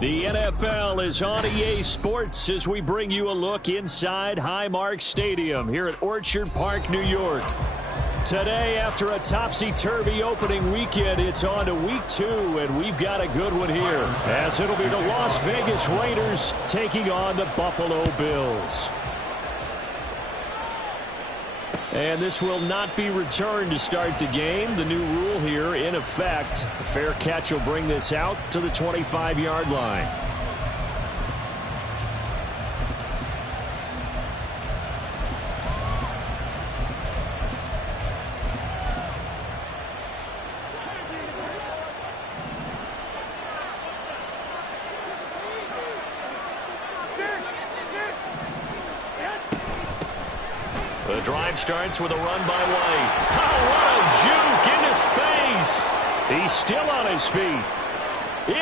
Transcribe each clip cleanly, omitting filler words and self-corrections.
The NFL is on EA Sports as we bring you a look inside Highmark Stadium here at Orchard Park, New York. Today, after a topsy-turvy opening weekend, it's on to week 2, and we've got a good one here, as it'll be the Las Vegas Raiders taking on the Buffalo Bills. And this will not be returned to start the game. The new rule here in effect. A fair catch will bring this out to the 25-yard line. The drive starts with a run by White. Oh, what a juke into space. He's still on his feet.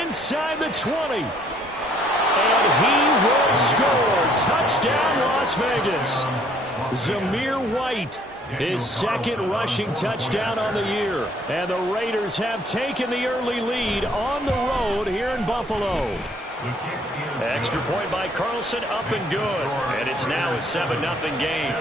Inside the 20. And he will score. Touchdown, Las Vegas. Zamir White, his second rushing touchdown on the year. And the Raiders have taken the early lead on the road here in Buffalo. Extra point by Carlson, up and good. And it's now a 7-0 game.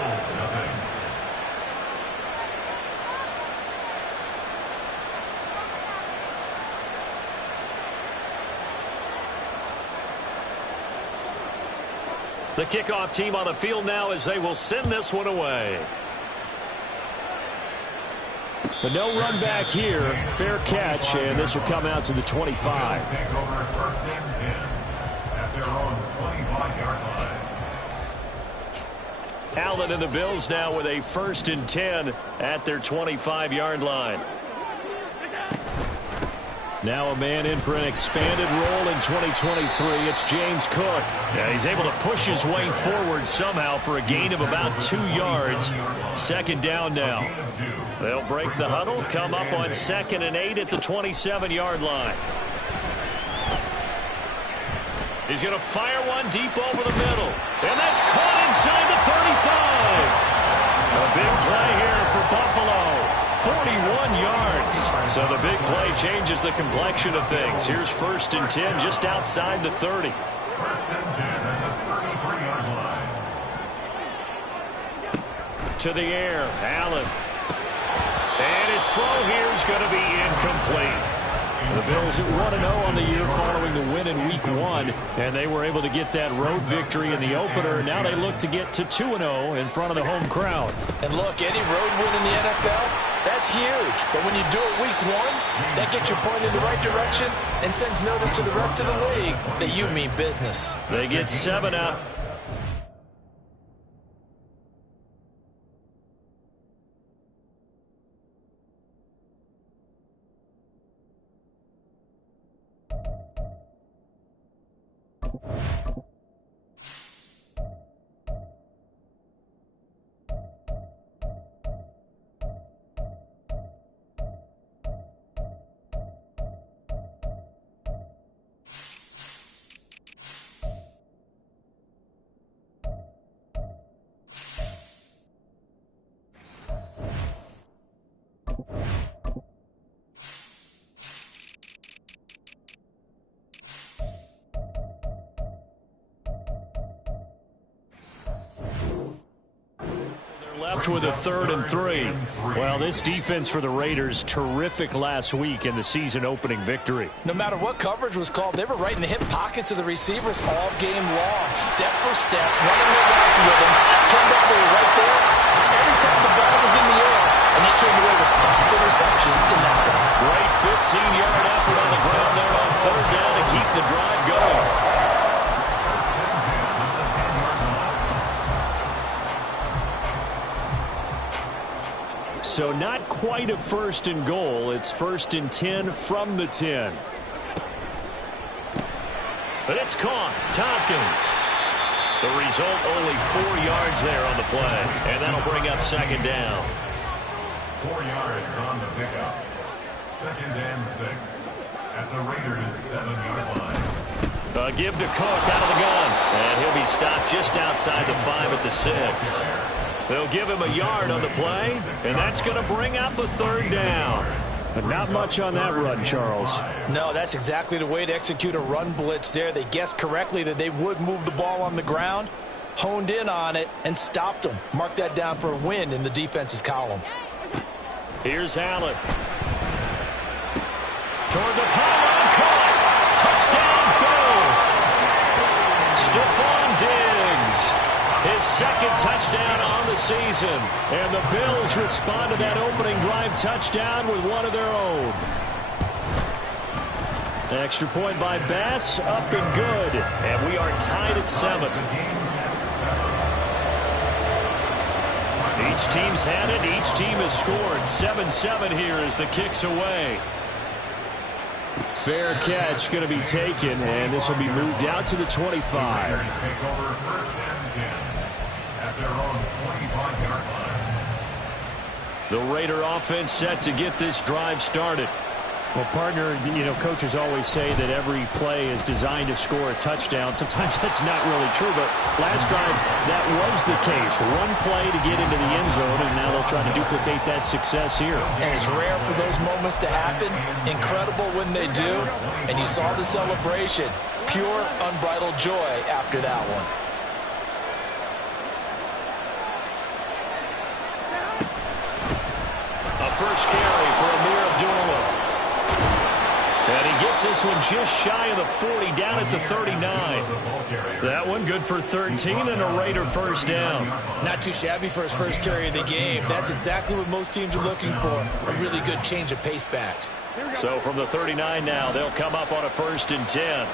The kickoff team on the field now as they will send this one away. But no run back here. Fair catch, and this will come out to the 25. Allen and the Bills now with a 1st and 10 at their 25-yard line. Now a man in for an expanded role in 2023. It's James Cook. Yeah, he's able to push his way forward somehow for a gain of about 2 yards. 2nd down now. They'll break the huddle, come up on 2nd and 8 at the 27-yard line. He's going to fire one deep over the middle. And that's caught inside the 35. A big play here for Buffalo. 41 yards. So the big play changes the complexion of things. Here's 1st and 10 just outside the 30. 1st and 10 at the 33-yard line. To the air, Allen. And his throw here is going to be incomplete. The Bills at 1-0 on the year following the win in Week 1, and they were able to get that road victory in the opener. Now they look to get to 2-0 in front of the home crowd. And look, any road win in the NFL, that's huge. But when you do it Week 1, that gets you pointed in the right direction and sends notice to the rest of the league that you mean business. They get 7 out. Left with a 3rd and 3. Well, this defense for the Raiders, terrific last week in the season-opening victory. No matter what coverage was called, they were right in the hip pockets of the receivers all game long, step for step, running their routes with them. Turned out they were right there every time the ball was in the air, and they came away with 5 interceptions in that one. Great 15-yard effort on the ground there on 3rd down to keep the drive going. So not quite a 1st and goal. It's 1st and 10 from the 10. But it's caught. Tompkins. The result, only 4 yards there on the play. And that'll bring up 2nd down. 4 yards on the pickup. 2nd and 6 at the Raiders' 7-yard line. Give to Cook out of the gun. And he'll be stopped just outside the 5 at the 6. They'll give him a yard on the play, and that's going to bring up a 3rd down. But not much on that run, Charles. No, that's exactly the way to execute a run blitz there. They guessed correctly that they would move the ball on the ground, honed in on it, and stopped them. Mark that down for a win in the defense's column. Here's Allen. Toward the pylon, caught. Touchdown, Bills. Stephon Diggs. His 2nd touchdown on the season. And the Bills respond to that opening drive touchdown with one of their own. Extra point by Bass, up and good. And we are tied at 7. Each team's had it. Each team has scored. 7-7 here as the kick's away. Fair catch going to be taken, and this will be moved out to the 25. Take over 1st and 10 at their own 25-yard line. The Raider offense set to get this drive started. Well, partner, you know, coaches always say that every play is designed to score a touchdown. Sometimes that's not really true, but last time that was the case. One play to get into the end zone, and now they'll try to duplicate that success here. And it's rare for those moments to happen. Incredible when they do. And you saw the celebration. Pure, unbridled joy after that one. A first carry for Amir Abdullah. And he gets this one just shy of the 40, down at the 39. That one good for 13 and a Raider 1st down. Not too shabby for his first carry of the game. That's exactly what most teams are looking for. A really good change of pace back. So from the 39 now, they'll come up on a 1st and 10.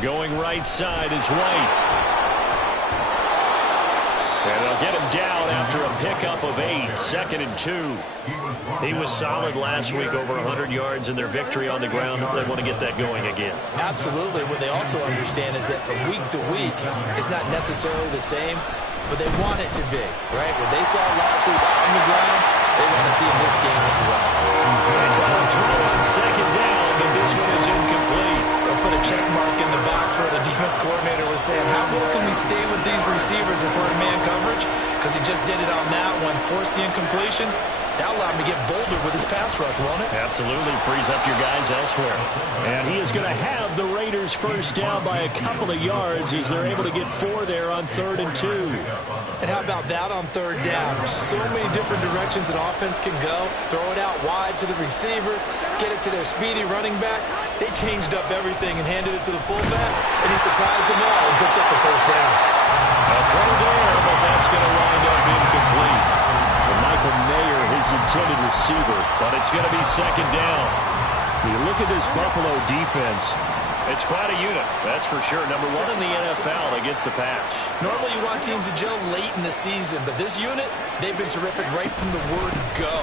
Going right side is White. And they'll get him down after a pickup of 8, 2nd and 2. He was solid last week, over 100 yards in their victory on the ground. They want to get that going again. Absolutely. What they also understand is that from week to week, it's not necessarily the same, but they want it to be, right? What they saw last week on the ground, they want to see in this game as well. It's on a throw on 2nd down, but this one is incomplete. They'll put a check mark in the box where the defense coordinator was saying, how well can we stay with these receivers if we're in man coverage? Because he just did it on that one. Force the incompletion. That'll allow him to get bolder with his pass rush, won't it? Absolutely. Frees up your guys elsewhere. And he is going to have the Raiders first down by a couple of yards as they're able to get 4 there on 3rd and 2. And how about that on 3rd down? So many different directions an offense can go. Throw it out wide to the receivers, get it to their speedy running back. They changed up everything and handed it to the fullback, and he surprised them all and picked up the first down. A throw there, but that's going to wind up incomplete. And Michael Mayer, his intended receiver, but it's going to be 2nd down. You look at this Buffalo defense, it's quite a unit, that's for sure. Number 1 in the NFL against the pass. Normally you want teams to gel late in the season, but this unit, they've been terrific right from the word go.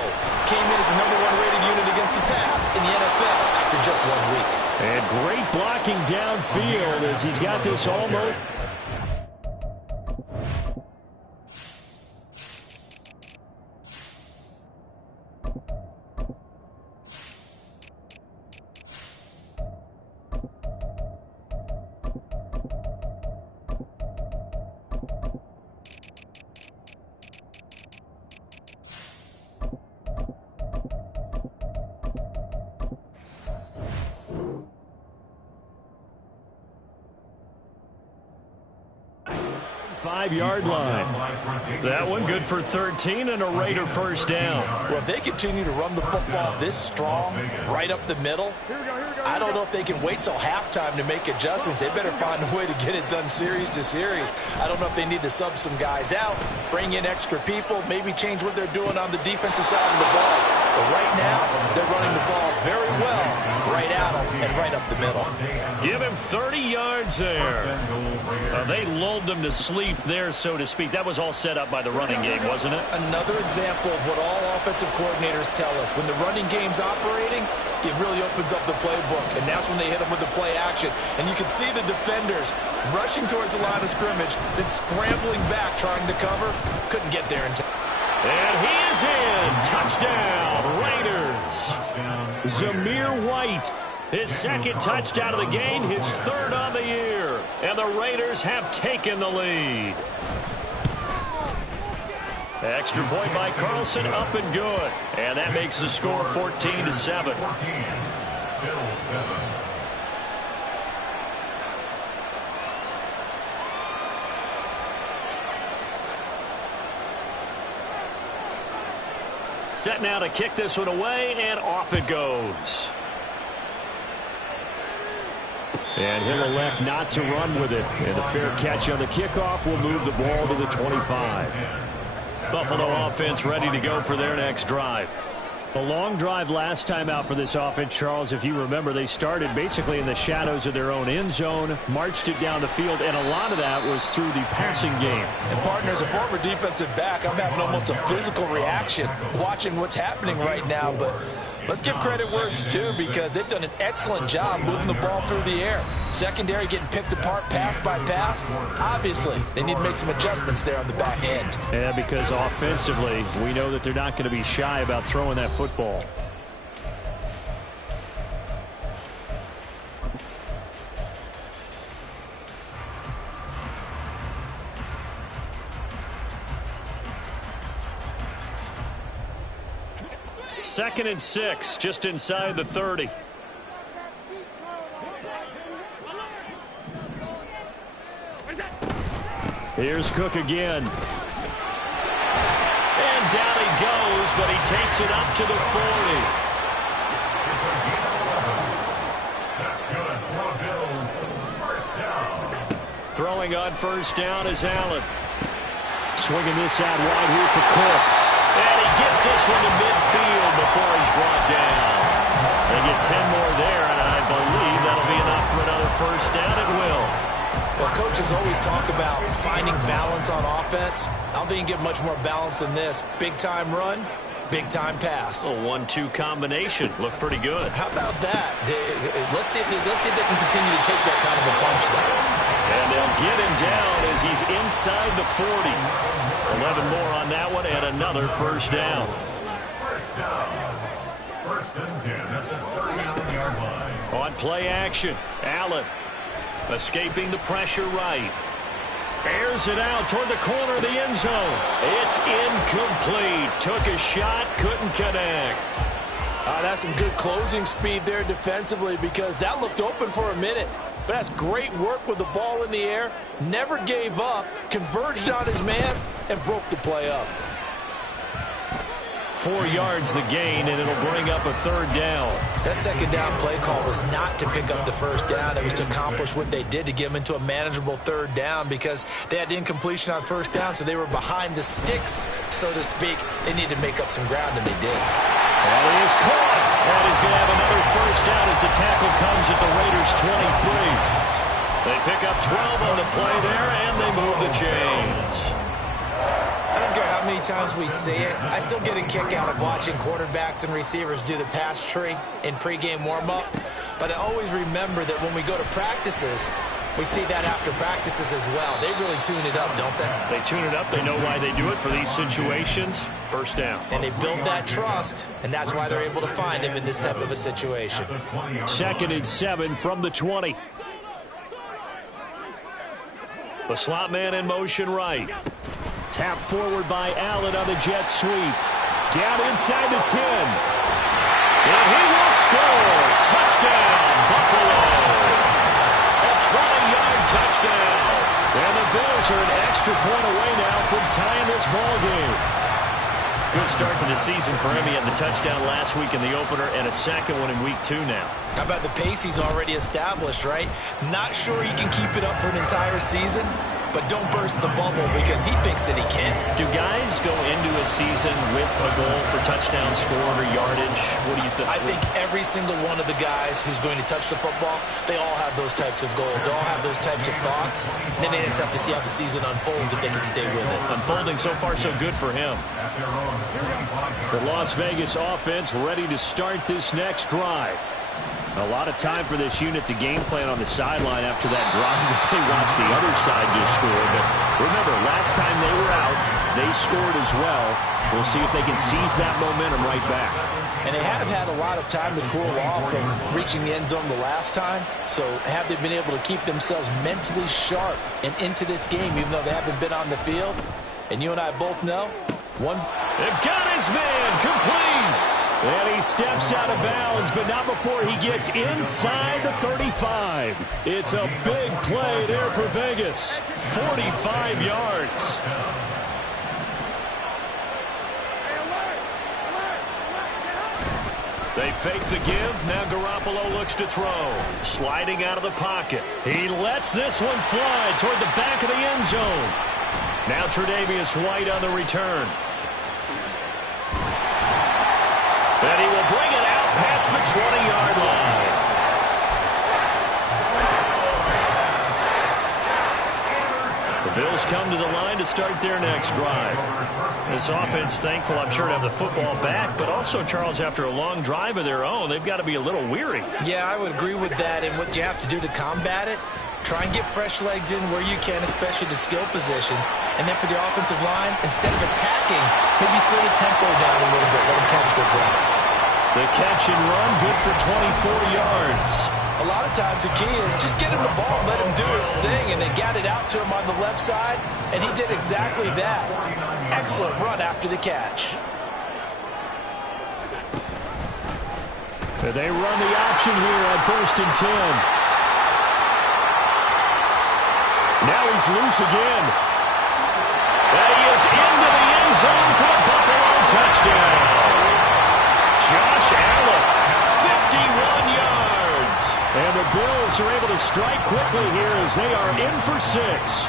Came in as the number 1 rated unit against the pass in the NFL after just 1 week. And great blocking downfield as he's got this almost. Five-yard line. That one good for 13 and a Raider first down. Well, if they continue to run the football this strong, right up the middle, I don't know if they can wait till halftime to make adjustments. They better find a way to get it done series to series. I don't know if they need to sub some guys out, bring in extra people, maybe change what they're doing on the defensive side of the ball. But right now, they're running the ball very well, right at them and right up the middle. Give him 30 yards there. They lulled them to sleep there, so to speak. That was all set up by the running game, wasn't it? Another example of what all offensive coordinators tell us. When the running game's operating, it really opens up the playbook, and that's when they hit them with the play action. And you can see the defenders rushing towards the line of scrimmage, then scrambling back trying to cover. Couldn't get there in time. And he is in. Touchdown, Raiders. Zamir White, his 2nd touchdown of the game, his 3rd on the year. And the Raiders have taken the lead. Extra point by Carlson, up and good. And that makes the score 14-7. 14, Bills 7. Set now to kick this one away, and off it goes. And he'll elect not to run with it. And a fair catch on the kickoff will move the ball to the 25. Buffalo offense ready to go for their next drive. A long drive last time out for this offense, Charles. If you remember, they started basically in the shadows of their own end zone, marched it down the field, and a lot of that was through the passing game. And, partner, as a former defensive back, I'm having almost a physical reaction watching what's happening right now. But let's give credit where it's due, because they've done an excellent job moving the ball through the air. Secondary getting picked apart pass by pass. Obviously, they need to make some adjustments there on the back end. Yeah, because offensively, we know that they're not going to be shy about throwing that football. Second and 6, just inside the 30. Here's Cook again. And down he goes, but he takes it up to the 40. That's good for Bills. First down. Throwing on first down is Allen. Swinging this out wide here for Cook. And he gets this one to midfield before he's brought down. They get 10 more there, and I believe that'll be enough for another first down. It will. Well, coaches always talk about finding balance on offense. I don't think you can get much more balance than this. Big-time run, big-time pass. A 1-2 combination. Looked pretty good. How about that? Let's see if they can continue to take that kind of a punch there. And they'll get him down as he's inside the 40. 11 more on that one, and another first down. First down. First and 10 at the 39-yard line. On play action, Allen escaping the pressure right. Airs it out toward the corner of the end zone. It's incomplete. Took a shot, couldn't connect. That's some good closing speed there defensively, because that looked open for a minute. But that's great work with the ball in the air. Never gave up, converged on his man, and broke the play up. 4 yards the gain, and it'll bring up a 3rd down. That 2nd down play call was not to pick up the 1st down. It was to accomplish what they did, to get them into a manageable 3rd down, because they had incompletion on 1st down, so they were behind the sticks, so to speak. They needed to make up some ground, and they did. And he is caught. And he's going to have another 1st down as the tackle comes at the Raiders' 23. They pick up 12 on the play there, and they move the chains. I don't care how many times we see it. I still get a kick out of watching quarterbacks and receivers do the pass tree in pregame warm-up. But I always remember that when we go to practices, we see that after practices as well. They really tune it up, don't they? They tune it up. They know why they do it for these situations. 1st down. And they build that trust, and that's why they're able to find him in this type of a situation. 2nd and 7 from the 20. The slot man in motion right. Tap forward by Allen on the jet sweep. Down inside the 10. And he will score. Touchdown, Buffalo. A 20-yard touchdown. And the Bills are an extra point away now from tying this ball game. Good start to the season for him. He had the touchdown last week in the opener and a 2nd one in week 2 now. How about the pace he's already established, right? Not sure he can keep it up for an entire season, but don't burst the bubble, because he thinks that he can. Do guys go into a season with a goal for touchdown scored or yardage? What do you think? I think every single one of the guys who's going to touch the football, they all have those types of goals. They all have those types of thoughts. Then they just have to see how the season unfolds if they can stay with it. Unfolding so far so good for him. The Las Vegas offense ready to start this next drive. A lot of time for this unit to game plan on the sideline after that drive that they watched the other side just score. But remember, last time they were out, they scored as well. We'll see if they can seize that momentum right back. And they have had a lot of time to cool off from reaching the end zone the last time. So have they been able to keep themselves mentally sharp and into this game, even though they haven't been on the field? And you and I both know, They've got his man complete. And he steps out of bounds, but not before he gets inside the 35. It's a big play there for Vegas. 45 yards. They fake the give. Now Garoppolo looks to throw. Sliding out of the pocket. He lets this one fly toward the back of the end zone. Now Tre'Davious White on the return. And he will bring it out past the 20-yard line. The Bills come to the line to start their next drive. This offense thankful, I'm sure, to have the football back, but also, Charles, after a long drive of their own, they've got to be a little weary. Yeah, I would agree with that. And what you have to do to combat it, try and get fresh legs in where you can, especially the skill positions. And then for the offensive line, instead of attacking, maybe slow the tempo down a little bit, let them catch their breath. The catch and run, good for 24 yards. A lot of times the key is just get him the ball and let him do his thing, and they got it out to him on the left side, and he did exactly that. Excellent run after the catch. They run the option here on 1st and 10. Now he's loose again. And he is into the end zone for a Buffalo touchdown. Josh Allen, 51 yards. And the Bills are able to strike quickly here as they are in for 6.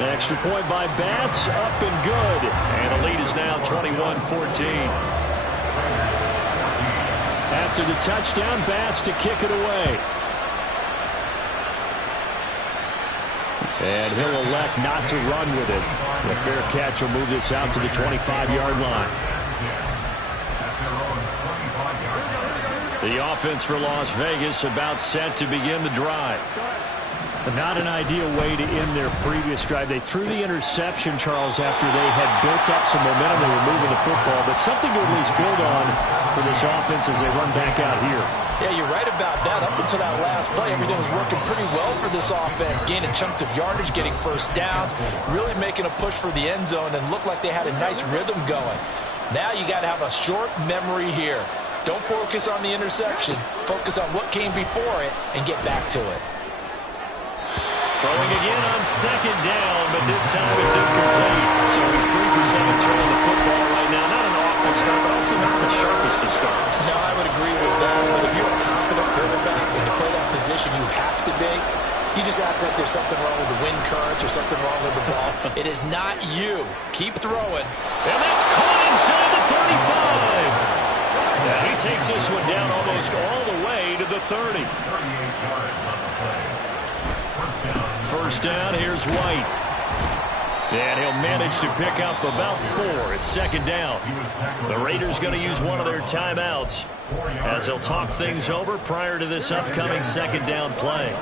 Extra point by Bass, up and good. And the lead is now 21-14. After the touchdown, Bass to kick it away. And he'll elect not to run with it. The fair catch will move this out to the 25-yard line. The offense for Las Vegas about set to begin the drive. Not an ideal way to end their previous drive. They threw the interception, Charles, after they had built up some momentum. They were moving the football, but something to at least build on for this offense as they run back out here. Yeah, you're right about that. Up until that last play, everything was working pretty well for this offense, gaining chunks of yardage, getting first downs, really making a push for the end zone, and looked like they had a nice rhythm going. Now you got to have a short memory here. Don't focus on the interception. Focus on what came before it and get back to it. Throwing again on second down, but this time it's incomplete. So he's 3 for 7 throwing the football right now. Not an awful start, but also not the sharpest of starts. No, I would agree with that. But if you're a confident quarterback and you play that position you have to be, you just act like there's something wrong with the wind currents or something wrong with the ball. It is not you. Keep throwing. And that's caught inside the 35. Now he takes this one down almost all the way to the 30. 38 yards on the play. First down, here's White. And he'll manage to pick up about 4. It's second down. The Raiders going to use one of their timeouts as they'll talk things over prior to this upcoming second down play.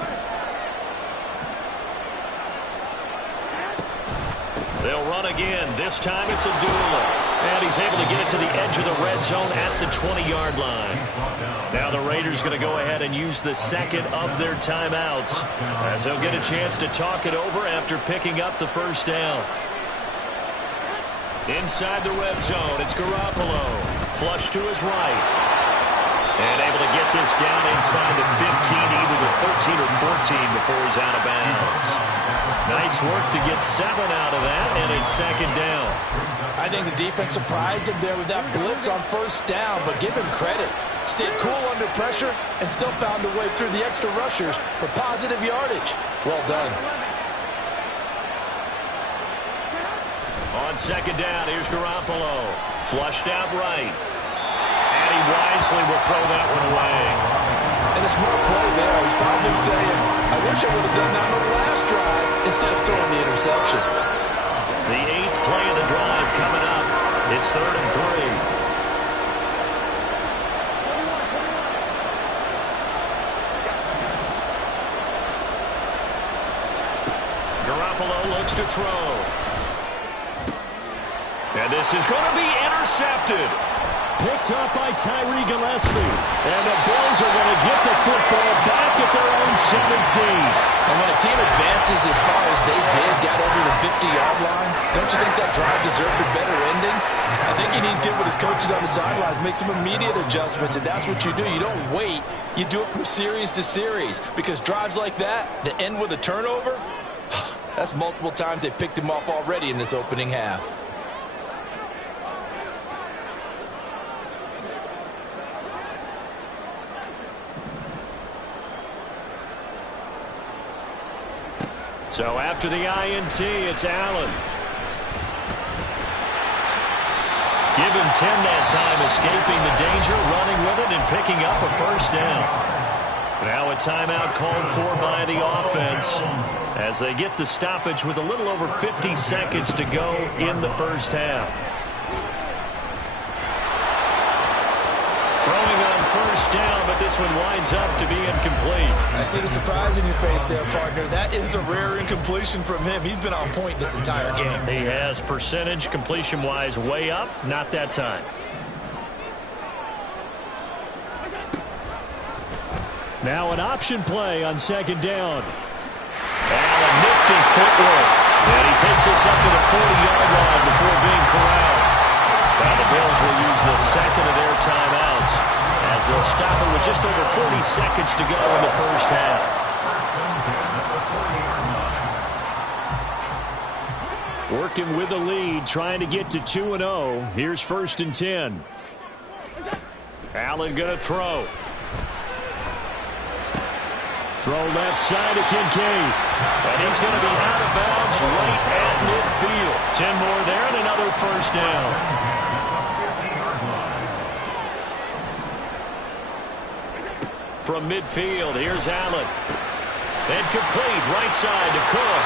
They'll run again. This time it's a dueler. And he's able to get it to the edge of the red zone at the 20-yard line. Now the Raiders going to go ahead and use the second of their timeouts as they'll get a chance to talk it over after picking up the first down. Inside the red zone, it's Garoppolo. Flush to his right. And able to get this down inside the 15, either the 13 or 14 before he's out of bounds. Nice work to get 7 out of that, and it's second down. I think the defense surprised him there with that blitz on first down, but give him credit. Stayed cool under pressure and still found a way through the extra rushers for positive yardage. Well done. On second down, here's Garoppolo. Flushed out right. And he wisely will throw that one away. And a smart play there. He's probably saying, I wish I would have done that on the last drive instead of throwing the interception. The 8th play of the drive coming up. It's 3rd and 3. Garoppolo looks to throw. And this is going to be intercepted. Picked up by Tyree Gillespie. And the Bills are going to get the football back at their own 17. And when a team advances as far as they did, got over the 50-yard line, don't you think that drive deserved a better ending? I think he needs to get with his coaches on the sidelines, make some immediate adjustments, and that's what you do. You don't wait. You do it from series to series, because drives like that end with a turnover, that's multiple times they picked him off already in this opening half. So after the INT, it's Allen. Give him 10 that time, escaping the danger, running with it, and picking up a first down. Now a timeout called for by the offense as they get the stoppage with a little over 50 seconds to go in the first half. Throwing on first down, but this one winds up to be incomplete. I see the surprise in your face there, partner. That is a rare incompletion from him. He's been on point this entire game. He has percentage completion-wise way up, not that time. Now an option play on second down. And a nifty footwork. And he takes this up to the 40-yard line before being corralled. Now the Bills will use the second of their timeouts as they'll stop it with just over 40 seconds to go in the first half. Working with the lead, trying to get to 2-0. Here's 1st and 10. Allen going to throw. Throw left side to Kincaid. And he's going to be out of bounds right at midfield. 10 more there and another first down. From midfield, here's Allen. And complete, right side to Cook.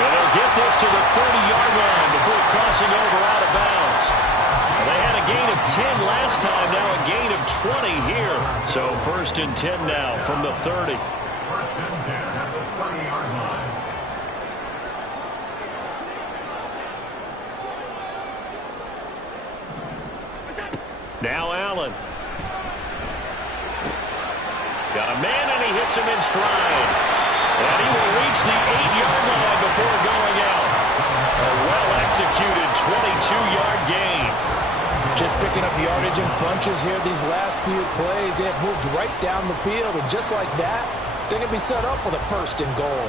And they'll get this to the 30-yard line before crossing over out of bounds. And they had a gain of 10 last time, now a gain of 20 here. So 1st and 10 now from the 30. 1st and 10 at the 30. 20-yard line. Now Allen. Got a man, and he hits him in stride. And he will reach the 8-yard line before going out. A well-executed 22-yard gain. Just picking up yardage in bunches here these last few plays. They have moved right down the field, and just like that, they're going to be set up with a first and goal.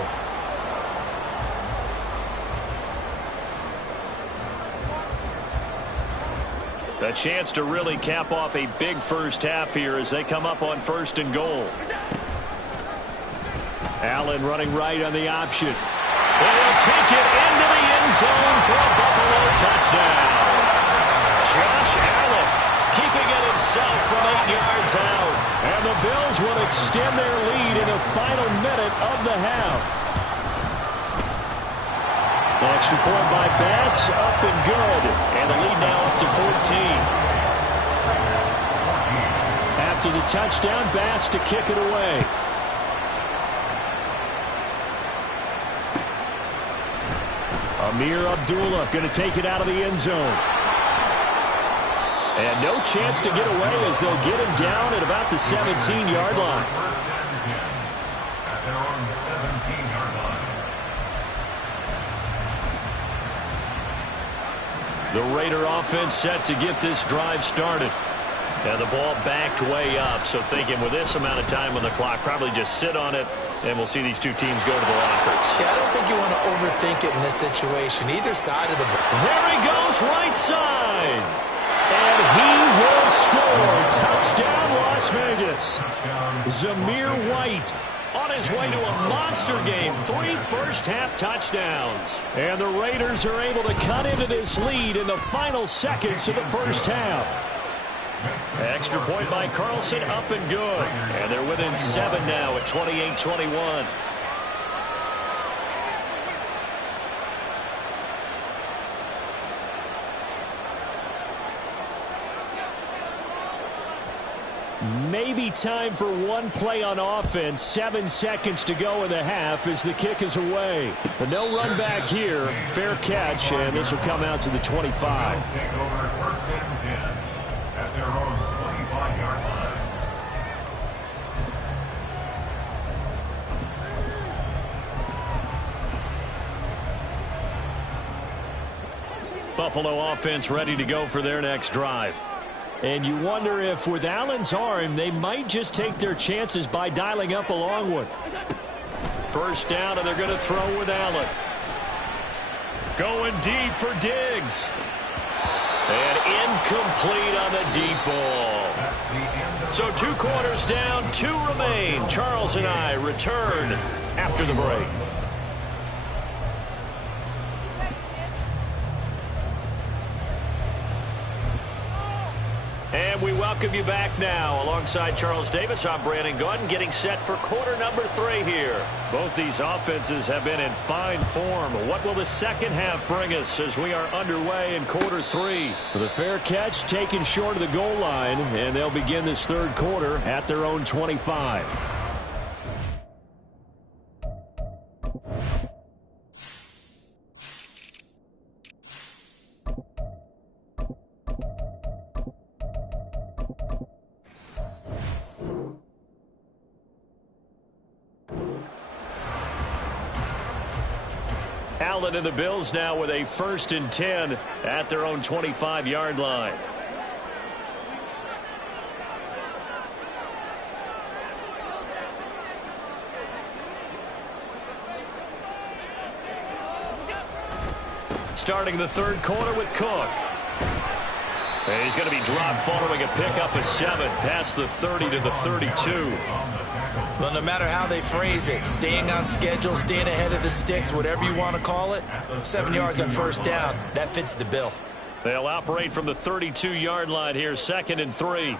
A chance to really cap off a big first half here as they come up on first and goal. Allen running right on the option. And he'll take it into the end zone for a Buffalo touchdown. Josh Allen keeping it himself from 8 yards out. And the Bills will extend their lead in the final minute of the half. Extra point by Bass, up and good. And the lead now up to 14. After the touchdown, Bass to kick it away. Amir Abdullah going to take it out of the end zone. And no chance to get away as they'll get him down at about the 17-yard line. At their own 17-yard line. The Raider offense set to get this drive started. And the ball backed way up, so thinking with this amount of time on the clock, probably just sit on it, and we'll see these two teams go to the lockers. Yeah, I don't think you want to overthink it in this situation. Either side of the ball. There he goes, right side. And he will score. Touchdown, Las Vegas. Zamir White on his way to a monster game. 3 first-half touchdowns. And the Raiders are able to cut into this lead in the final seconds of the first half. Extra point by Carlson, up and good. And they're within 7 now at 28-21. Maybe time for one play on offense. 7 seconds to go in the half as the kick is away. But no run back here. Fair catch, and this will come out to the 25. Take over first and 10 at their own 25-yard line. Buffalo offense ready to go for their next drive. And you wonder if with Allen's arm, they might just take their chances by dialing up a long one. First down, and they're going to throw with Allen. Going deep for Diggs. And incomplete on the deep ball. So 2 quarters down, 2 remain. Charles and I return after the break. And we welcome you back now. Alongside Charles Davis, I'm Brandon Gaudin, getting set for quarter number 3 here. Both these offenses have been in fine form. What will the second half bring us as we are underway in quarter 3? The fair catch taken short of the goal line, and they'll begin this third quarter at their own 25. Allen and the Bills now with a 1st and 10 at their own 25-yard line. Starting the third quarter with Cook. And he's going to be dropped following a pickup of 7 past the 30 to the 32. Well, no matter how they phrase it, staying on schedule, staying ahead of the sticks, whatever you want to call it, 7 yards on first down, that fits the bill. They'll operate from the 32-yard line here, 2nd and 3.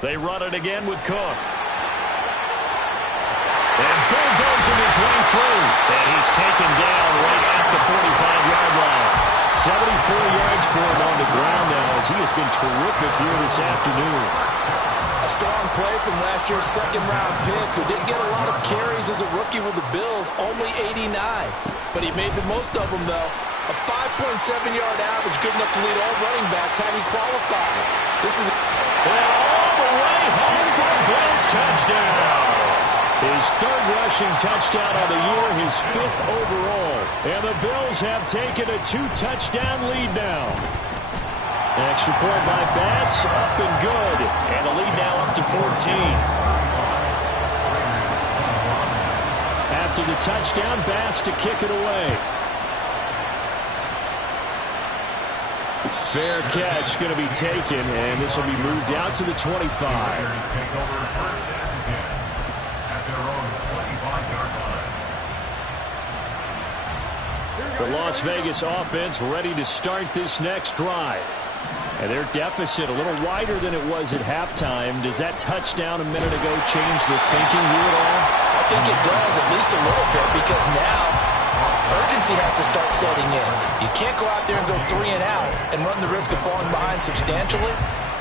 They run it again with Cook. And bulldozing his way through. And he's taken down right at the 45-yard line. 74 yards for him on the ground now as he has been terrific here this afternoon. A strong play from last year's second-round pick who didn't get a lot of carries as a rookie with the Bills, only 89. But he made the most of them, though. A 5.7-yard average, good enough to lead all running backs had he qualified. This is all the way home for a Bills touchdown. His third rushing touchdown of the year, his fifth overall. And the Bills have taken a 2-touchdown lead now. Extra point by Bass, up and good. And the lead now up to 14. After the touchdown, Bass to kick it away. Fair catch going to be taken, and this will be moved out to the 25. The Las Vegas offense ready to start this next drive. And their deficit a little wider than it was at halftime. Does that touchdown a minute ago change the thinking here at all? I think it does, at least a little bit, because now urgency has to start setting in. You can't go out there and go 3 and out and run the risk of falling behind substantially,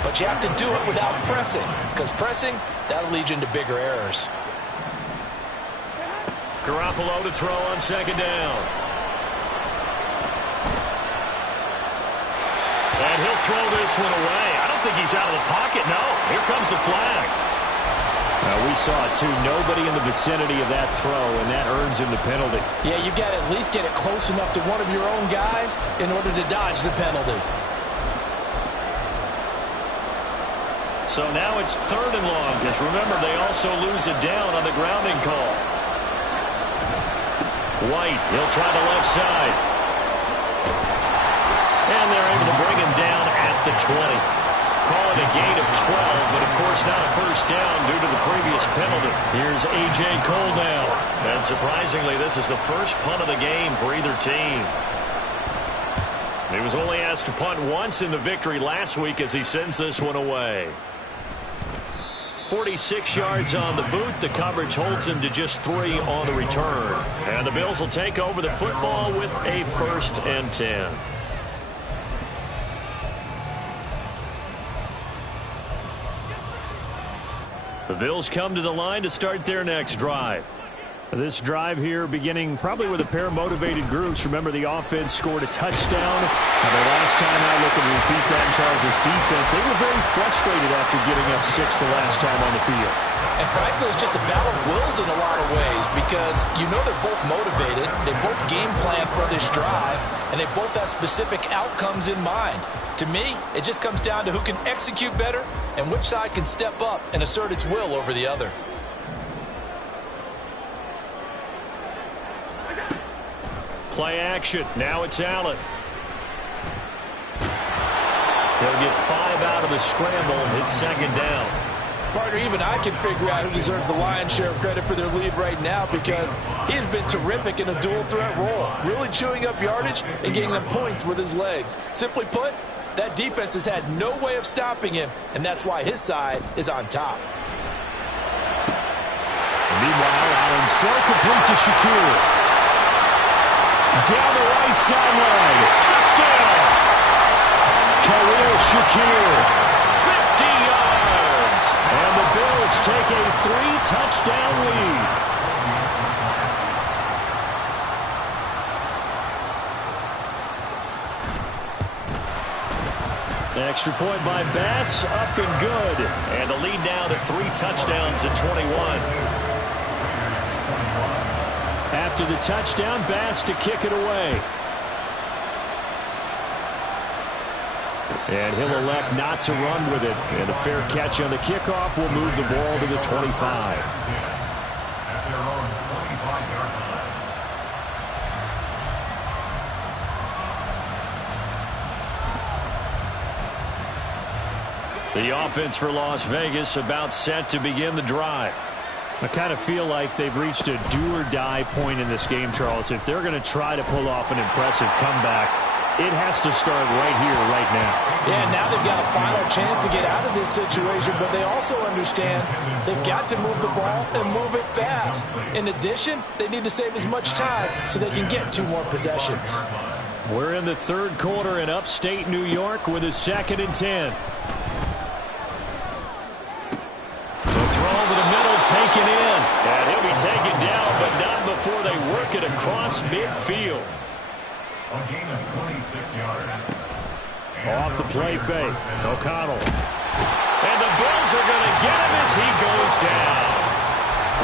but you have to do it without pressing, because pressing, that'll lead you into bigger errors. Garoppolo to throw on second down. And he'll throw this one away. I don't think he's out of the pocket. No, here comes the flag. We saw it, too. Nobody in the vicinity of that throw, and that earns him the penalty. Yeah, you got to at least get it close enough to one of your own guys in order to dodge the penalty. So now it's 3rd and long, because remember, they also lose it down on the grounding call. White, he'll try the left side. And they're able to bring him down at the 20. Call it a gain of 12, but of course not a first down due to the previous penalty. Here's A.J. Cole now. And surprisingly, this is the first punt of the game for either team. He was only asked to punt once in the victory last week as he sends this one away. 46 yards on the boot. The coverage holds him to just 3 on the return. And the Bills will take over the football with a 1st and 10. The Bills come to the line to start their next drive. This drive here beginning probably with a pair of motivated groups. Remember, the offense scored a touchdown. And the last time out, looking to repeat that in Charles' defense, they were very frustrated after giving up 6 the last time on the field. And frankly, it's just a battle of wills in a lot of ways because you know they're both motivated. They both game plan for this drive, and they both have specific outcomes in mind. To me, it just comes down to who can execute better and which side can step up and assert its will over the other. Play action. Now it's Allen. He'll get 5 out of the scramble. It's 2nd down. Partner, even I can figure out who deserves the lion's share of credit for their lead right now because he has been terrific in a dual threat role, really chewing up yardage and getting them points with his legs. Simply put, that defense has had no way of stopping him, and that's why his side is on top. Meanwhile, Allen's throw complete to Shakir. Down the right sideline. Touchdown! Khalil Shakir. 50 yards. And the Bills take a 3-touchdown lead. Extra point by Bass, up and good. And the lead now to 3 touchdowns at 21. After the touchdown, Bass to kick it away. And he'll elect not to run with it. And a fair catch on the kickoff will move the ball to the 25. The offense for Las Vegas about set to begin the drive. I kind of feel like they've reached a do-or-die point in this game, Charles. If they're going to try to pull off an impressive comeback, it has to start right here, right now. Yeah, now they've got a final chance to get out of this situation, but they also understand they've got to move the ball and move it fast. In addition, they need to save as much time so they can get 2 more possessions. We're in the 3rd quarter in upstate New York with a 2nd and 10. across midfield. A gain of 26 yards. Off the play fake. O'Connell. And the Bills are going to get him as he goes down.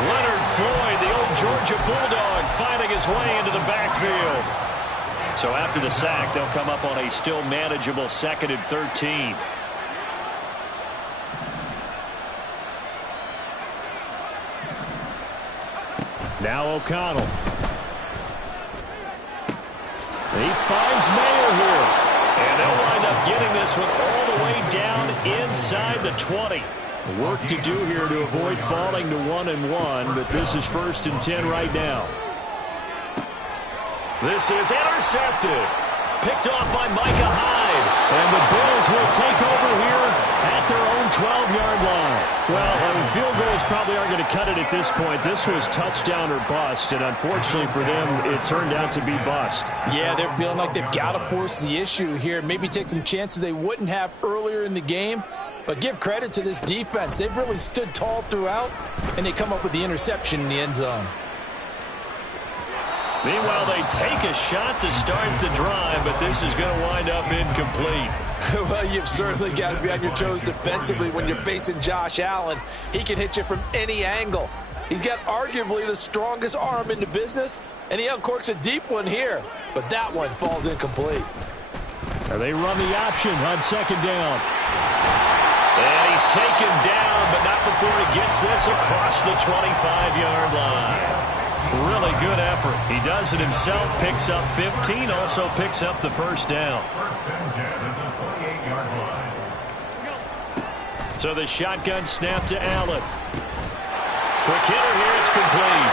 Leonard Floyd, the old Georgia Bulldog, finding his way into the backfield. So after the sack, they'll come up on a still manageable 2nd and 13. Now O'Connell. He finds Mayer here. And they'll wind up getting this one all the way down inside the 20. Work to do here to avoid falling to 1-1, but this is 1st and 10 right now. This is intercepted. Picked off by Micah Hyde. And the Bills will take over here at their own 12-yard line. Well, field goals probably aren't going to cut it at this point. This was touchdown or bust, and unfortunately for them, it turned out to be bust. Yeah, they're feeling like they've got to force the issue here. Maybe take some chances they wouldn't have earlier in the game. But give credit to this defense. They've really stood tall throughout, and they come up with the interception in the end zone. Meanwhile, they take a shot to start the drive, but this is going to wind up incomplete. Well, you've certainly got to be on your toes defensively when you're facing Josh Allen. He can hit you from any angle. He's got arguably the strongest arm in the business, and he uncorks a deep one here. But that one falls incomplete. And they run the option on 2nd down. And he's taken down, but not before he gets this across the 25-yard line. Really good effort. He does it himself, picks up 15, also picks up the 1st down. 1st and 10 at the 28-yard line. So the shotgun snap to Allen. Quick hitter here, it's complete.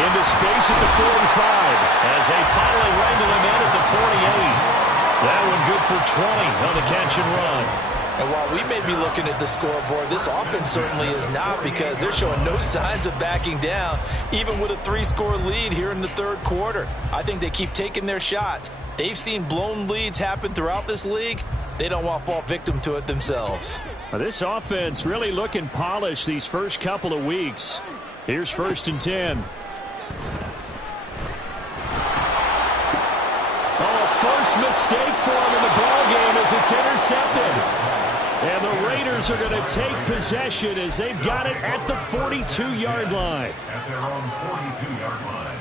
Into space at the 45 as they finally wrangle him in at the 48. That one good for 20 on the catch and run. And while we may be looking at the scoreboard, this offense certainly is not, because they're showing no signs of backing down, even with a 3-score lead here in the 3rd quarter. I think they keep taking their shots. They've seen blown leads happen throughout this league. They don't want to fall victim to it themselves. Well, this offense really looking polished these first couple of weeks. Here's 1st and 10. First mistake for him in the ball game as it's intercepted. And the Raiders are going to take possession as they've got it at the 42-yard line. At their own 42-yard line.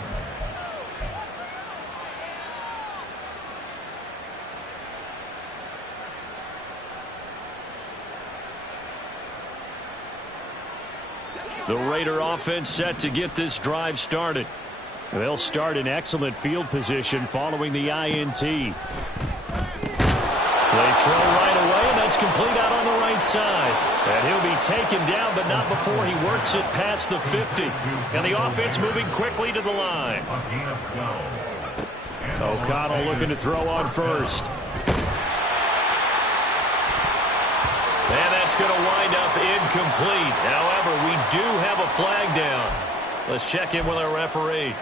The Raider offense set to get this drive started. They'll start in excellent field position following the INT. They throw right away, and that's complete out on the right side. And he'll be taken down, but not before he works it past the 50. And the offense moving quickly to the line. O'Connell looking to throw on first. And that's going to wind up incomplete. However, we do have a flag down. Let's check in with our referee.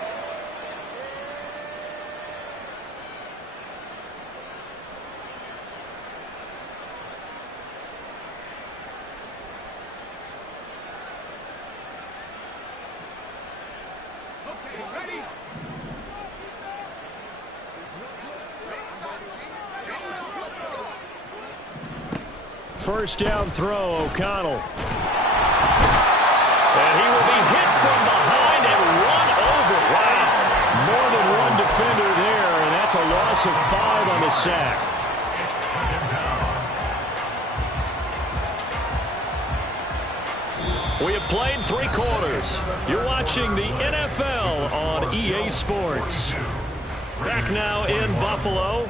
First down throw, O'Connell. And he will be hit from behind and run over. Wow. More than one defender there, and that's a loss of 5 on the sack. We have played 3 quarters. You're watching the NFL on EA Sports. Back now in Buffalo.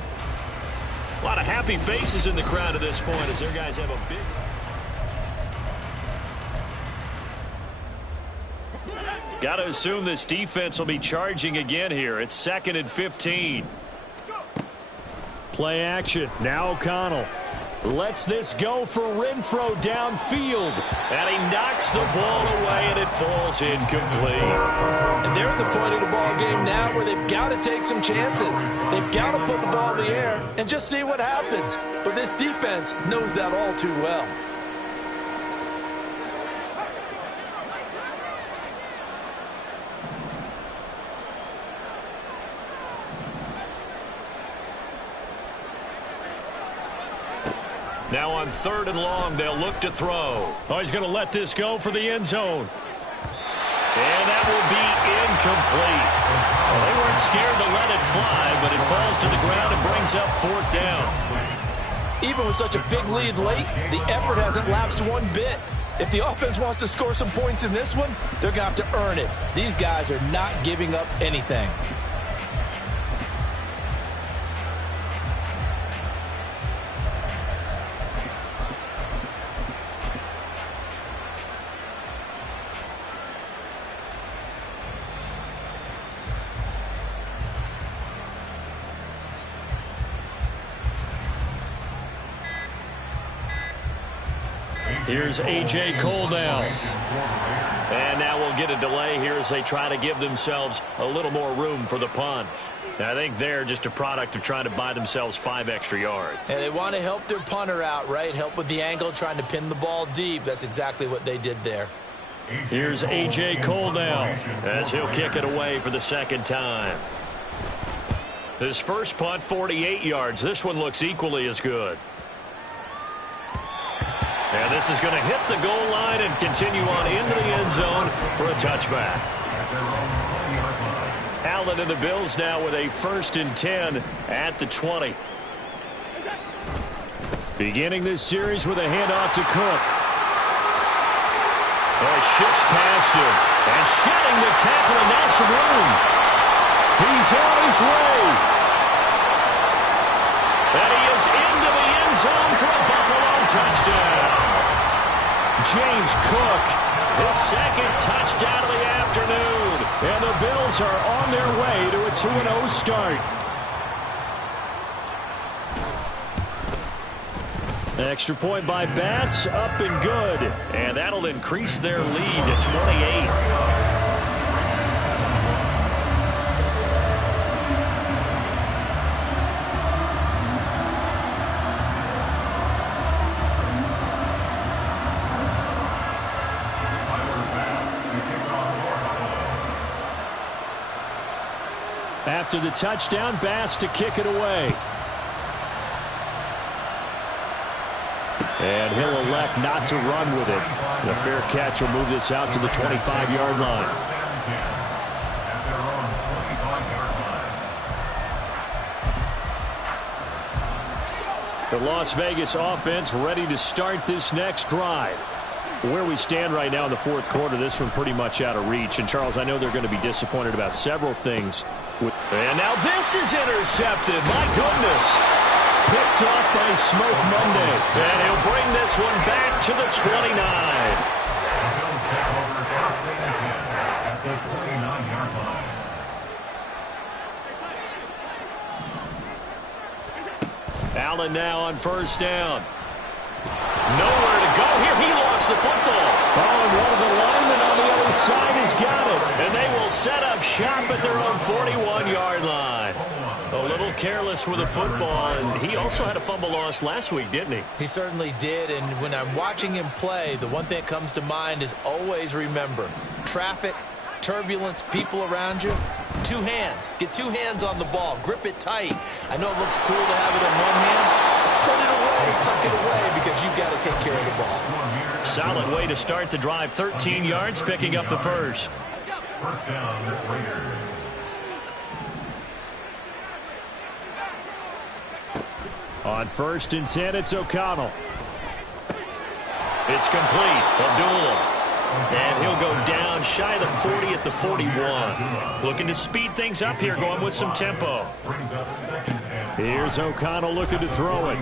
A lot of happy faces in the crowd at this point as their guys have a big... Got to assume this defense will be charging again here. It's 2nd and 15. Play action. Now O'Connell lets this go for Renfro downfield. And he knocks the ball away, and it falls incomplete. And they're at the point of the ball game now where they've got to take some chances. They've got to put the ball in the air and just see what happens. But this defense knows that all too well. Now on 3rd and long, they'll look to throw. Oh, he's going to let this go for the end zone. And that will be incomplete. Well, they weren't scared to let it fly, but it falls to the ground and brings up 4th down. Even with such a big lead late, the effort hasn't lapsed one bit. If the offense wants to score some points in this one, they're going to have to earn it. These guys are not giving up anything. Here's A.J. Cole now. And now we'll get a delay here as they try to give themselves a little more room for the punt. I think they're just a product of trying to buy themselves 5 extra yards. And they want to help their punter out, right? Help with the angle, trying to pin the ball deep. That's exactly what they did there. Here's A.J. Cole now as he'll kick it away for the 2nd time. His first punt, 48 yards. This one looks equally as good. And this is going to hit the goal line and continue on into the end zone for a touchback. Allen and the Bills now with a 1st and 10 at the 20. Beginning this series with a handoff to Cook. He shifts past him and shedding the tackle, and now some room. He's on his way. And he is into the end zone for a Buffalo touchdown. James Cook, his 2nd touchdown of the afternoon. And the Bills are on their way to a 2-0 start. Extra point by Bass, up and good. And that'll increase their lead to 28. After the touchdown, Bass to kick it away. And he'll elect not to run with it. The fair catch will move this out to the 25-yard line. The Las Vegas offense ready to start this next drive. Where we stand right now in the 4th quarter, this one pretty much out of reach. And, Charles, I know they're going to be disappointed about several things. And now this is intercepted. My goodness. Picked off by Smoke Monday. And he'll bring this one back to the 29. Allen now on 1st down. Nowhere to go here. He lost the football. Oh, and one of the linemen on the other side has got it. And they will set up shop at their own 41-yard line. A little careless with the football, and he also had a fumble loss last week, didn't he? He certainly did, and when I'm watching him play, the one thing that comes to mind is always remember, traffic, turbulence, people around you, 2 hands. Get 2 hands on the ball. Grip it tight. I know it looks cool to have it in one hand. Put it away. Tuck it away because you've got to take care of the ball. Solid way to start the drive. 13 yards, picking up the first. 1st down, Raiders. On 1st and 10, it's O'Connell. It's complete. Abdullah. And he'll go down shy of the 40 at the 41. Looking to speed things up here, going with some tempo. Here's O'Connell looking to throw it.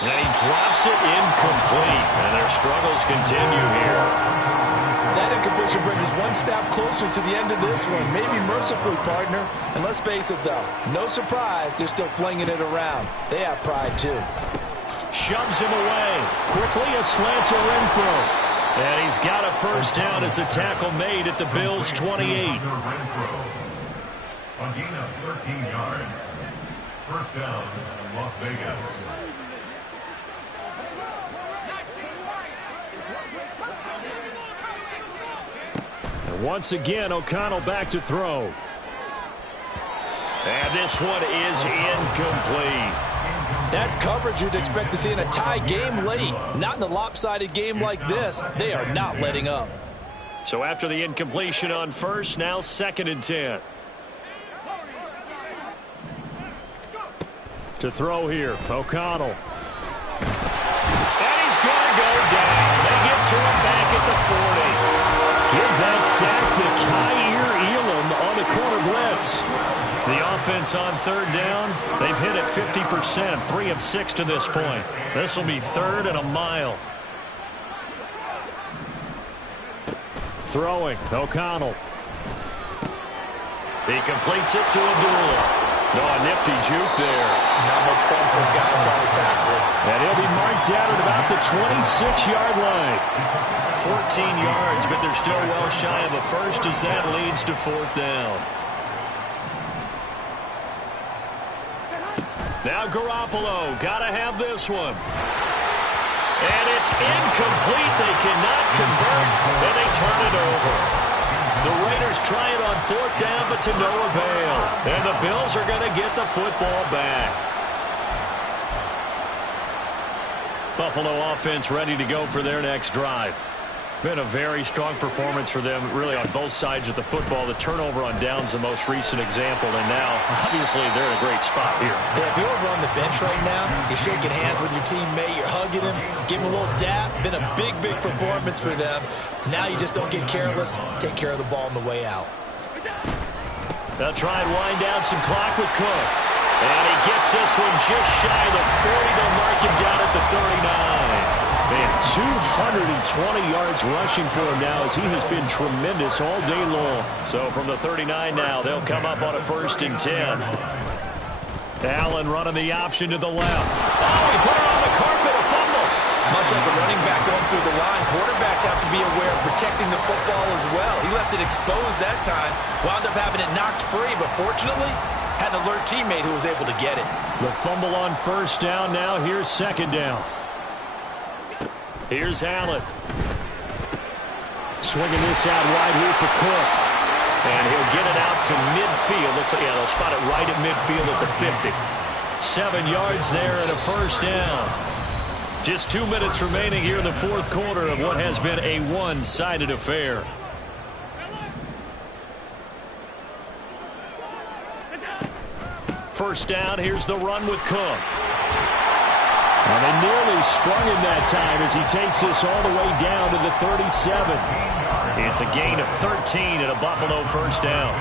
And he drops it incomplete. And their struggles continue here. That incompletion brings us one step closer to the end of this one. Maybe mercifully, partner. And let's face it, though. No surprise, they're still flinging it around. They have pride, too. Shoves him away. Quickly a slant to Renfro. And he's got a 1st down as the tackle made at the Bills' 28. A gain of 13 yards. 1st down, Las Vegas. And once again, O'Connell back to throw. And this one is incomplete. That's coverage you'd expect to see in a tie game late. Not in a lopsided game like this. They are not letting up. So after the incompletion on first, now 2nd and 10. To throw here, O'Connell. And he's going to go down. They get to him back at the 40. Give that sack to Kyer Elam on the corner blitz. The offense on 3rd down, they've hit it 50%, 3 of 6 to this point. This will be 3rd and a mile. Throwing, O'Connell. He completes it to Abdullah. No, a nifty juke there. Not much fun for a guy trying to tackle it. And he'll be marked down at about the 26-yard line. 14 yards, but they're still well shy of a first as that leads to 4th down. Now Garoppolo, gotta have this one. And it's incomplete. They cannot convert, and they turn it over. The Raiders try it on 4th down, but to no avail. And the Bills are going to get the football back. Buffalo offense ready to go for their next drive. Been a very strong performance for them, really, on both sides of the football. The turnover on downs, the most recent example, and now, obviously, they're in a great spot here. Yeah, if you're over on the bench right now, you're shaking hands with your teammate, you're hugging him, giving him a little dap. Been a big, big performance for them. Now you just don't get careless. Take care of the ball on the way out. They'll try and wind down some clock with Cook. And he gets this one just shy of the 40. They'll mark him down at the 39. Man, 220 yards rushing for him now as he has been tremendous all day long. So from the 39 now, they'll come up on a 1st and 10. Allen running the option to the left. Oh, he put it on the carpet, a fumble. Much like a running back going through the line, quarterbacks have to be aware of protecting the football as well. He left it exposed that time, wound up having it knocked free, but fortunately, had an alert teammate who was able to get it. The fumble on 1st down now. Here's 2nd down. Here's Allen. Swinging this out wide here for Cook. And he'll get it out to midfield. Looks like, yeah, they'll spot it right at midfield at the 50. 7 yards there and a 1st down. Just 2 minutes remaining here in the 4th quarter of what has been a one-sided affair. First down, here's the run with Cook. And they nearly sprung him that time as he takes this all the way down to the 37. It's a gain of 13 and a Buffalo 1st down.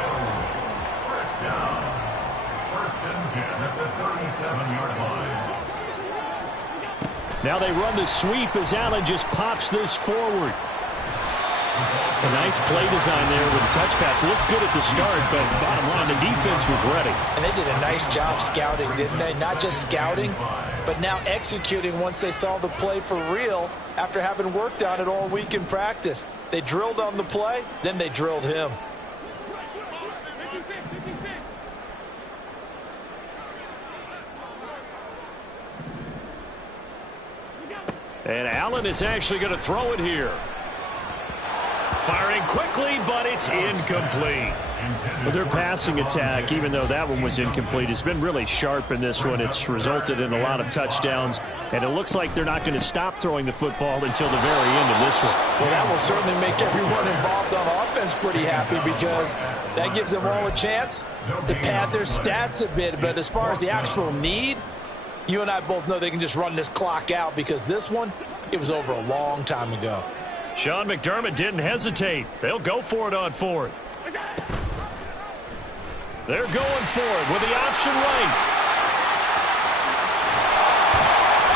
First down. 1st and 10 at the 37-yard line. Now they run the sweep as Allen just pops this forward. A nice play design there with the touch pass. Looked good at the start, but bottom line, the defense was ready. And they did a nice job scouting, didn't they? Not just scouting, but now executing once they saw the play for real after having worked on it all week in practice. They drilled on the play, then they drilled him. And Allen is actually going to throw it here. Firing quickly, but it's incomplete. But their passing attack, even though that one was incomplete, has been really sharp in this one. It's resulted in a lot of touchdowns, and it looks like they're not going to stop throwing the football until the very end of this one. Well, that will certainly make everyone involved on offense pretty happy because that gives them all a chance to pad their stats a bit. But as far as the actual need, you and I both know they can just run this clock out because this one, it was over a long time ago. Sean McDermott didn't hesitate. They'll go for it on 4th. They're going for it with the option right.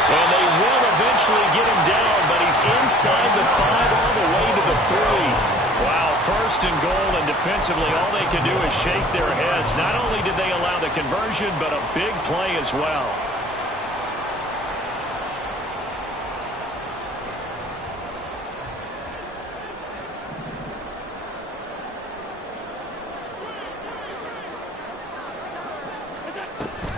And they will eventually get him down, but he's inside the 5 all the way to the 3. Wow, 1st and goal, and defensively all they can do is shake their heads. Not only did they allow the conversion, but a big play as well.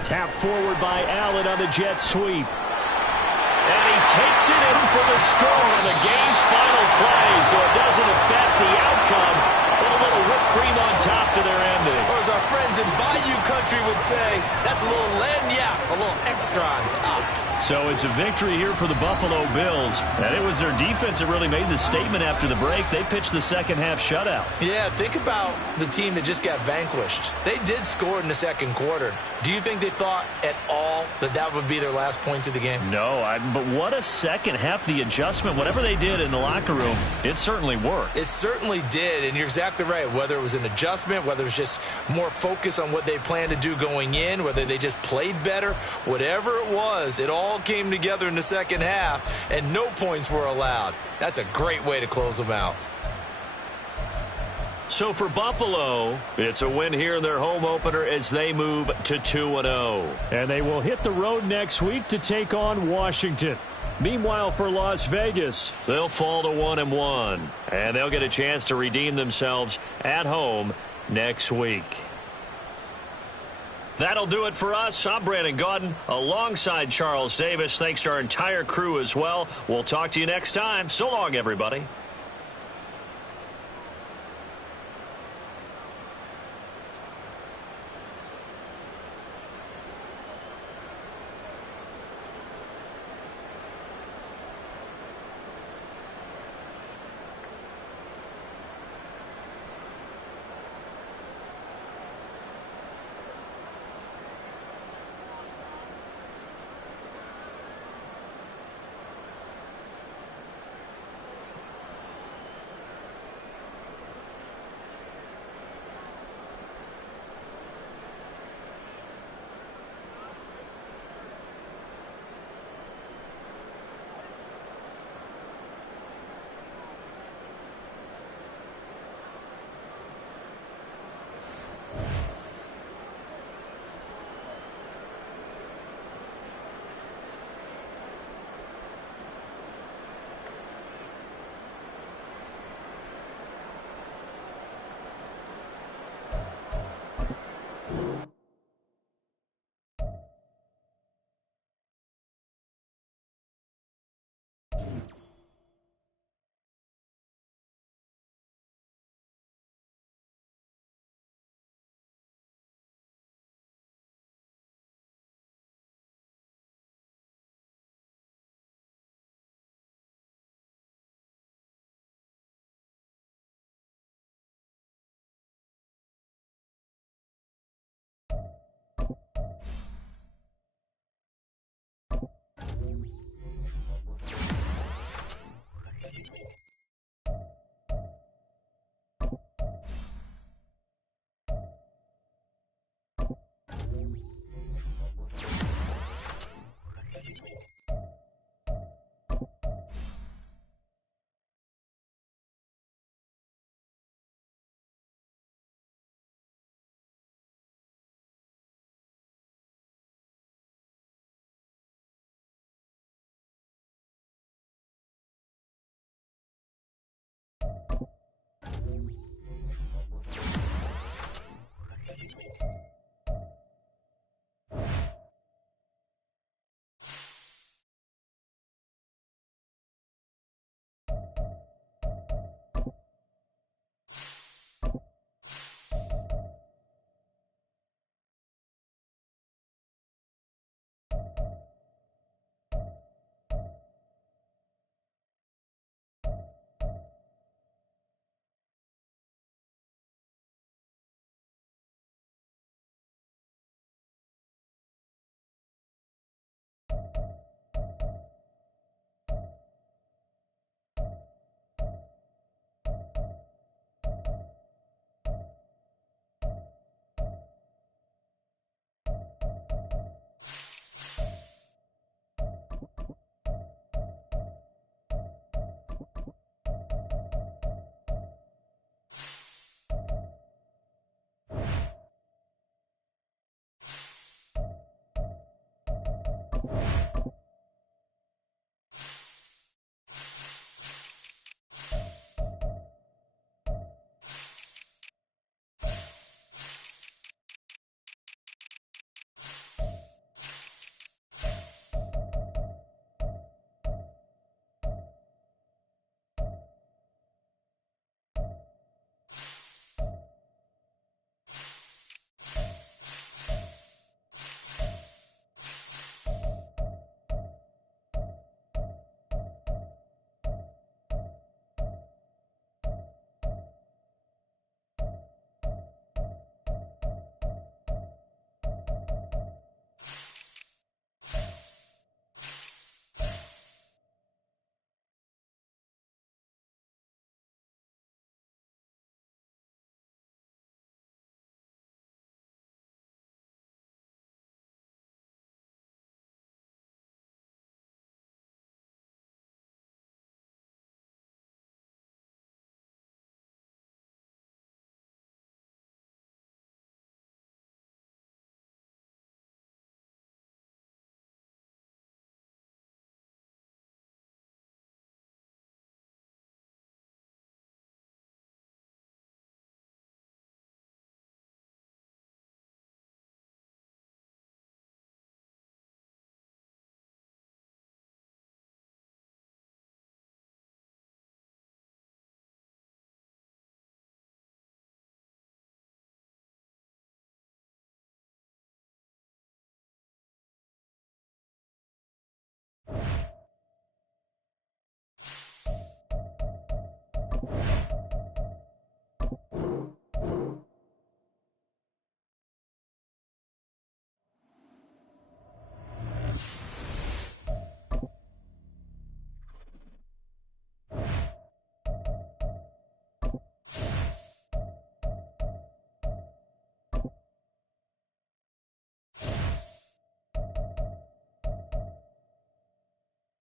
Tap forward by Allen on the jet sweep. And he takes it in for the score on the game's final play, so it doesn't affect the outcome, but a little whipped cream on top to their ending. Well, there's as our friends in Bayou Country would say, that's a little lagniappe, a little extra on top. So it's a victory here for the Buffalo Bills. And it was their defense that really made the statement after the break. They pitched the second-half shutout. Yeah, think about the team that just got vanquished. They did score in the second quarter. Do you think they thought at all that that would be their last points of the game? No, but what a second half. The adjustment, whatever they did in the locker room, it certainly worked. It certainly did, and you're exactly right. Whether it was an adjustment, whether it was just more focus on what they planned to do going in, whether they just played better, whatever it was, it all came together in the second half, and no points were allowed. That's a great way to close them out. So for Buffalo, it's a win here in their home opener as they move to 2-0. And they will hit the road next week to take on Washington. Meanwhile, for Las Vegas, they'll fall to 1-1. And they'll get a chance to redeem themselves at home next week. That'll do it for us. I'm Brandon Gaudin alongside Charles Davis. Thanks to our entire crew as well. We'll talk to you next time. So long, everybody.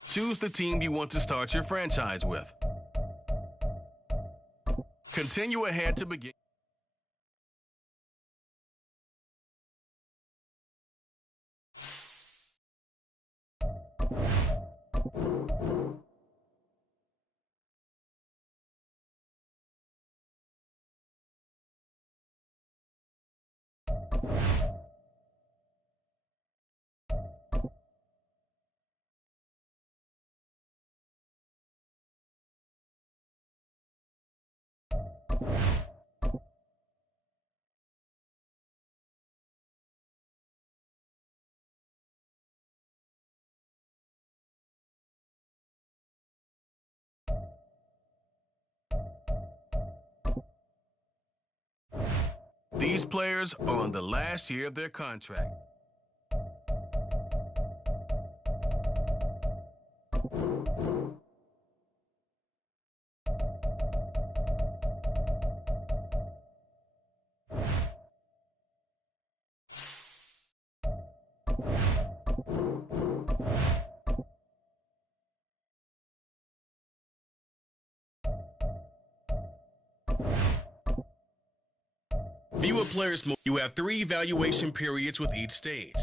Choose the team you want to start your franchise with. Continue ahead to begin. These players are on the last year of their contract. View a player's move. You have 3 evaluation periods with each stage.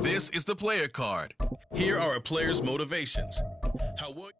This is the player card. Here are a player's motivations. How will